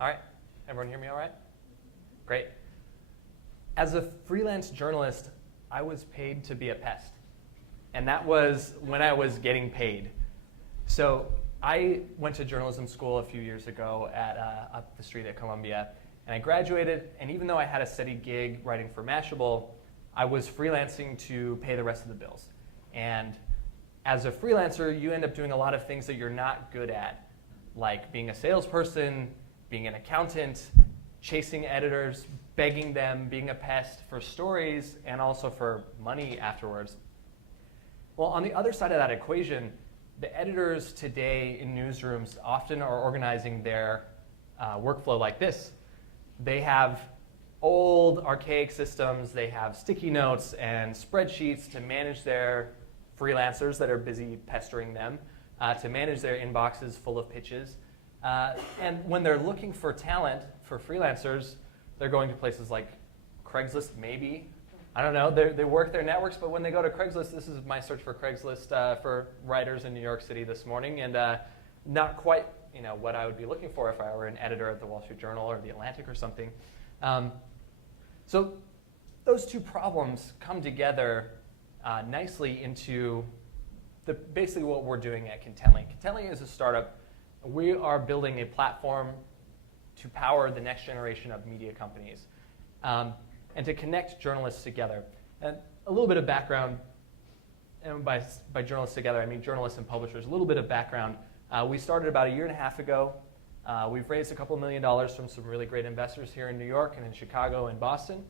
All right. Everyone hear me all right? Great. As a freelance journalist, I was paid to be a pest. And that was when I was getting paid. So I went to journalism school a few years ago at up the street at Columbia. And I graduated, and even though I had a steady gig writing for Mashable, I was freelancing to pay the rest of the bills. And as a freelancer, you end up doing a lot of things that you're not good at, like being a salesperson, being an accountant, chasing editors, begging them, being a pest for stories, and also for money afterwards. Well, on the other side of that equation, the editors today in newsrooms often are organizing their workflow like this. They have old, archaic systems. They have sticky notes and spreadsheets to manage their freelancers that are busy pestering them, to manage their inboxes full of pitches. And when they're looking for talent for freelancers, they're going to places like Craigslist, maybe. I don't know. They work their networks, but when they go to Craigslist, this is my search for Craigslist for writers in New York City this morning, and not quite what I would be looking for if I were an editor at the Wall Street Journal or the Atlantic or something. So those two problems come together nicely into basically what we're doing at Contently. Contently is a startup. We are building a platform to power the next generation of media companies and to connect journalists together. And a little bit of background, and by journalists together, I mean journalists and publishers. A little bit of background. We started about a year and a half ago. We've raised a couple $1 million from some really great investors here in New York and in Chicago and Boston.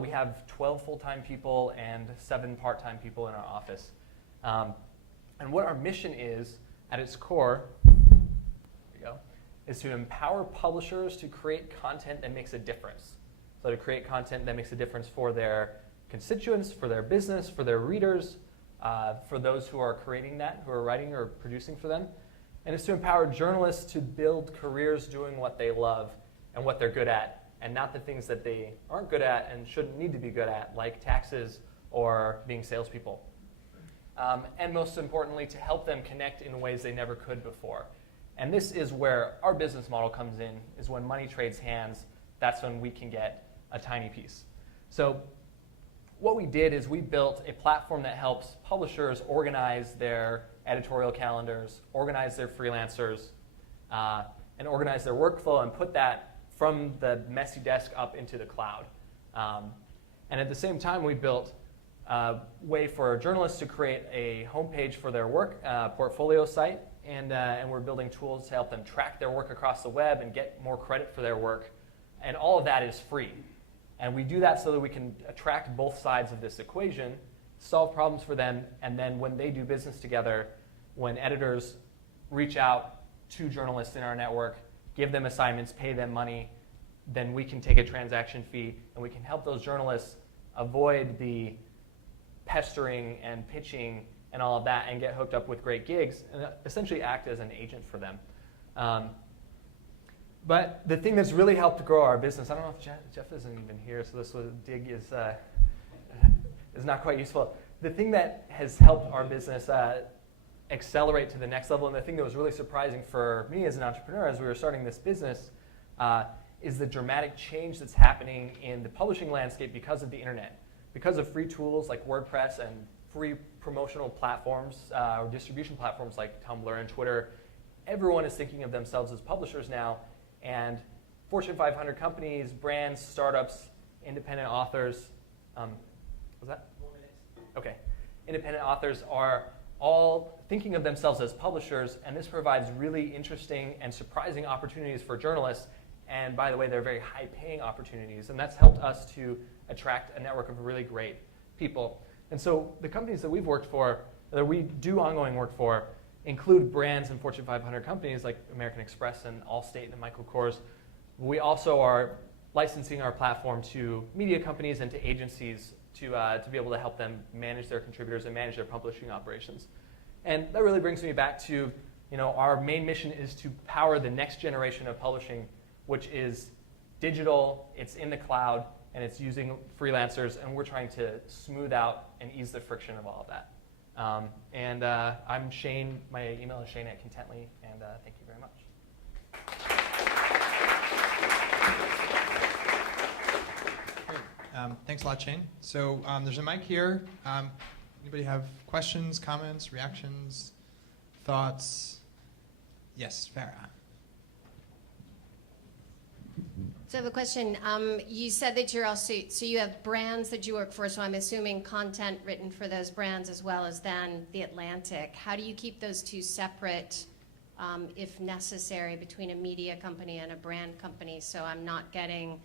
We have 12 full-time people and 7 part-time people in our office. And what our mission is, at its core, is to empower publishers to create content that makes a difference. So to create content that makes a difference for their constituents, for their business, for their readers, for those who are creating that, who are writing or producing for them. And it's to empower journalists to build careers doing what they love and what they're good at, and not the things that they aren't good at and shouldn't need to be good at, like taxes or being salespeople. And most importantly, to help them connect in ways they never could before. And this is where our business model comes in, is when money trades hands, that's when we can get a tiny piece. So what we did is we built a platform that helps publishers organize their editorial calendars, organize their freelancers, and organize their workflow and put that from the messy desk up into the cloud. And at the same time, we built a way for journalists to create a homepage for their work, portfolio site, and we're building tools to help them track their work across the web and get more credit for their work. And all of that is free. And we do that so that we can attract both sides of this equation, solve problems for them, and then when they do business together, when editors reach out to journalists in our network, give them assignments, pay them money, then we can take a transaction fee, and we can help those journalists avoid the pestering and pitching and all of that and get hooked up with great gigs and essentially act as an agent for them. But the thing that's really helped grow our business, I don't know if Jeff isn't even here, so this dig is not quite useful. The thing that has helped our business accelerate to the next level, and the thing that was really surprising for me as an entrepreneur as we were starting this business, is the dramatic change that's happening in the publishing landscape because of the internet. Because of free tools like WordPress and free promotional platforms or distribution platforms like Tumblr and Twitter, everyone is thinking of themselves as publishers now. And Fortune 500 companies, brands, startups, independent authors, was that? 4 minutes. Okay. Independent authors are all thinking of themselves as publishers, and this provides really interesting and surprising opportunities for journalists. And by the way, they're very high-paying opportunities, and that's helped us to attract a network of really great people. And so the companies that we've worked for, that we do ongoing work for, include brands and Fortune 500 companies like American Express and Allstate and Michael Kors. We also are licensing our platform to media companies and to agencies to be able to help them manage their contributors and manage their publishing operations. And that really brings me back to, our main mission is to power the next generation of publishing, which is digital, it's in the cloud, and it's using freelancers, and we're trying to smooth out and ease the friction of all of that. I'm Shane. My email is shane@contently, and thank you very much. Thanks a lot, Shane. So there's a mic here. Anybody have questions, comments, reactions, thoughts? Yes, Farah. So I have a question. You said that you're also, so you have brands that you work for, so I'm assuming content written for those brands as well as then The Atlantic. How do you keep those two separate, if necessary, between a media company and a brand company, so I'm not getting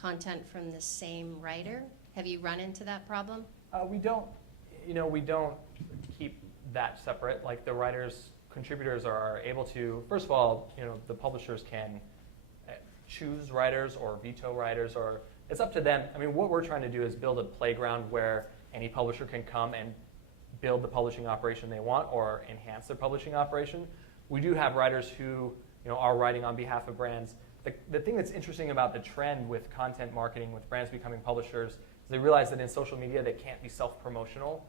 content from the same writer? Have you run into that problem? We don't keep that separate. Like the writers, contributors are able to, first of all, the publishers can choose writers or veto writers, or it's up to them. I mean, what we're trying to do is build a playground where any publisher can come and build the publishing operation they want or enhance their publishing operation. We do have writers who are writing on behalf of brands. The thing that's interesting about the trend with content marketing, with brands becoming publishers, is they realize that in social media they can't be self-promotional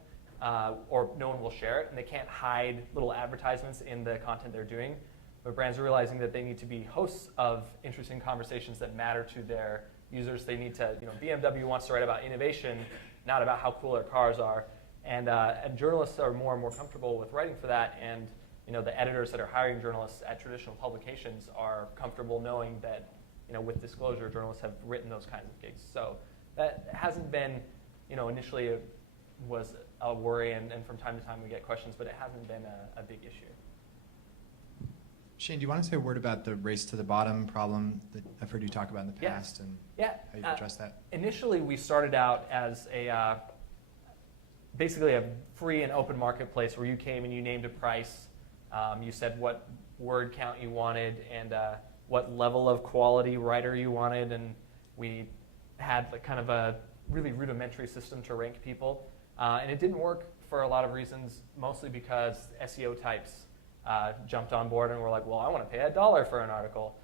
or no one will share it, and they can't hide little advertisements in the content they're doing. But brands are realizing that they need to be hosts of interesting conversations that matter to their users. They need to, BMW wants to write about innovation, not about how cool their cars are. And journalists are more and more comfortable with writing for that. And the editors that are hiring journalists at traditional publications are comfortable knowing that, with disclosure, journalists have written those kinds of gigs. So that hasn't been, initially it was a worry, and from time to time we get questions, but it hasn't been a big issue. Shane, do you want to say a word about the race to the bottom problem that I've heard you talk about in the past and how you address that? Initially, we started out as basically a free and open marketplace where you came and you named a price. You said what word count you wanted and what level of quality writer you wanted, and we had kind of a really rudimentary system to rank people. And it didn't work for a lot of reasons, mostly because SEO types jumped on board and were like, well, I want to pay $1 for an article.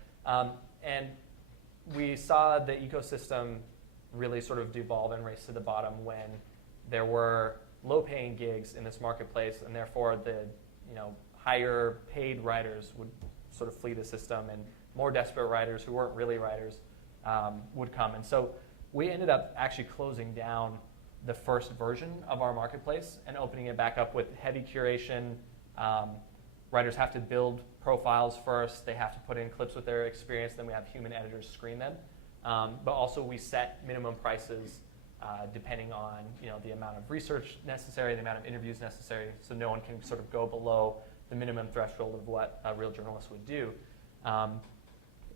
And we saw the ecosystem really sort of devolve and race to the bottom when there were low-paying gigs in this marketplace, and therefore the higher paid writers would sort of flee the system, and more desperate writers who weren't really writers would come. And so we ended up actually closing down the first version of our marketplace and opening it back up with heavy curation. Writers have to build profiles first. They have to put in clips with their experience. Then we have human editors screen them. But also we set minimum prices depending on the amount of research necessary, the amount of interviews necessary, so no one can sort of go below the minimum threshold of what a real journalist would do.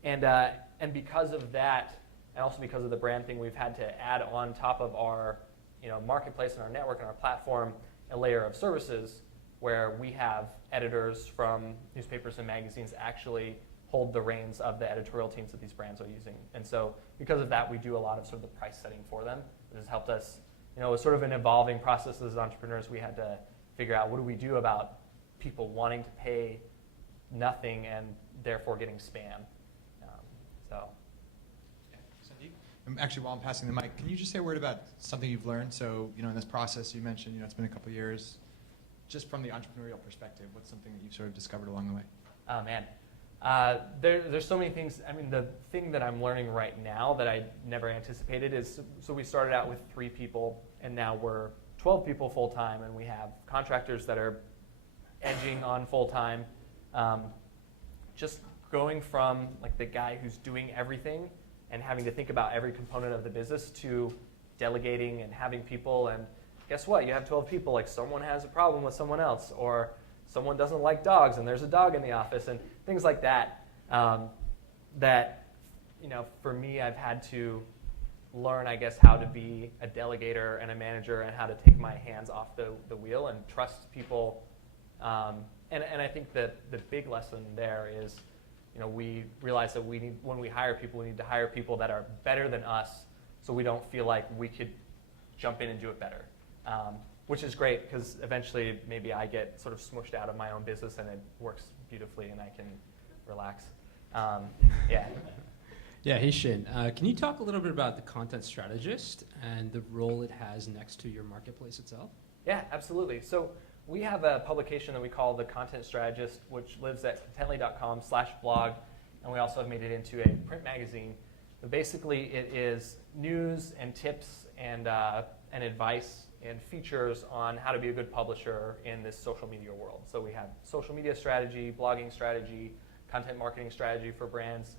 And because of that, and also because of the brand thing, we've had to add on top of our marketplace and our network and our platform a layer of services where we have editors from newspapers and magazines actually hold the reins of the editorial teams that these brands are using. And so because of that, we do a lot of sort of the price setting for them. It has helped us, it was sort of an evolving process as entrepreneurs. We had to figure out what do we do about people wanting to pay nothing and therefore getting spam. Actually, while I'm passing the mic, can you just say a word about something you've learned? So, in this process you mentioned, it's been a couple of years. Just from the entrepreneurial perspective, what's something that you've sort of discovered along the way? Oh, man. There's so many things. I mean, the thing that I'm learning right now that I never anticipated is, so we started out with 3 people, and now we're 12 people full-time, and we have contractors that are edging on full-time. Just going from like the guy who's doing everything and having to think about every component of the business to delegating and having people, and guess what? You have 12 people, like someone has a problem with someone else, or someone doesn't like dogs and there's a dog in the office, and things like that. That, for me, I've had to learn, I guess, how to be a delegator and a manager and how to take my hands off the wheel and trust people. And I think that the big lesson there is, we realize that when we hire people, we need to hire people that are better than us so we don't feel like we could jump in and do it better. Which is great because eventually maybe I get sort of smushed out of my own business and it works beautifully and I can relax. Yeah. Yeah, hey Shane, can you talk a little bit about the content strategist and the role it has next to your marketplace itself? Yeah, absolutely. So we have a publication that we call The Content Strategist, which lives at contently.com/blog, and we also have made it into a print magazine. But basically, it is news and tips and advice and features on how to be a good publisher in this social media world. So we have social media strategy, blogging strategy, content marketing strategy for brands,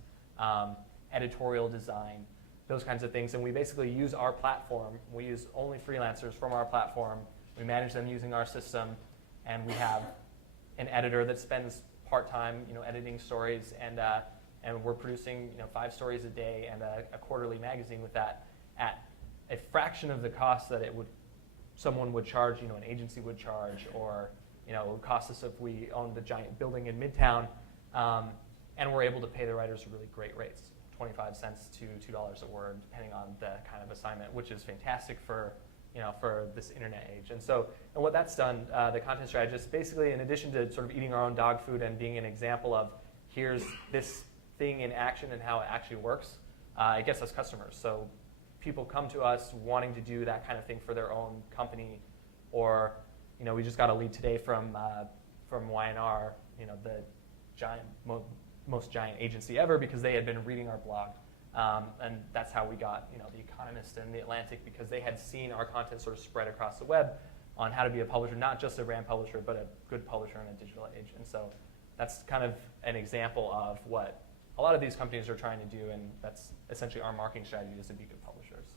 editorial design, those kinds of things. And we basically use our platform. We use only freelancers from our platform. We manage them using our system, and we have an editor that spends part-time, editing stories, and we're producing, 5 stories a day and a quarterly magazine with that at a fraction of the cost that someone would charge, an agency would charge, or it would cost us if we owned a giant building in Midtown, and we're able to pay the writers really great rates, 25 cents to $2 a word, depending on the kind of assignment, which is fantastic for this internet age. And what that's done, the content strategist, basically, in addition to sort of eating our own dog food and being an example of here's this thing in action and how it actually works, it gets us customers. So people come to us wanting to do that kind of thing for their own company, or we just got a lead today from Y&R, the most giant agency ever, because they had been reading our blog. And that's how we got The Economist and The Atlantic, because they had seen our content sort of spread across the web on how to be a publisher, not just a brand publisher, but a good publisher in a digital age. And so that's kind of an example of what a lot of these companies are trying to do, and that's essentially our marketing strategy, is to be good publishers.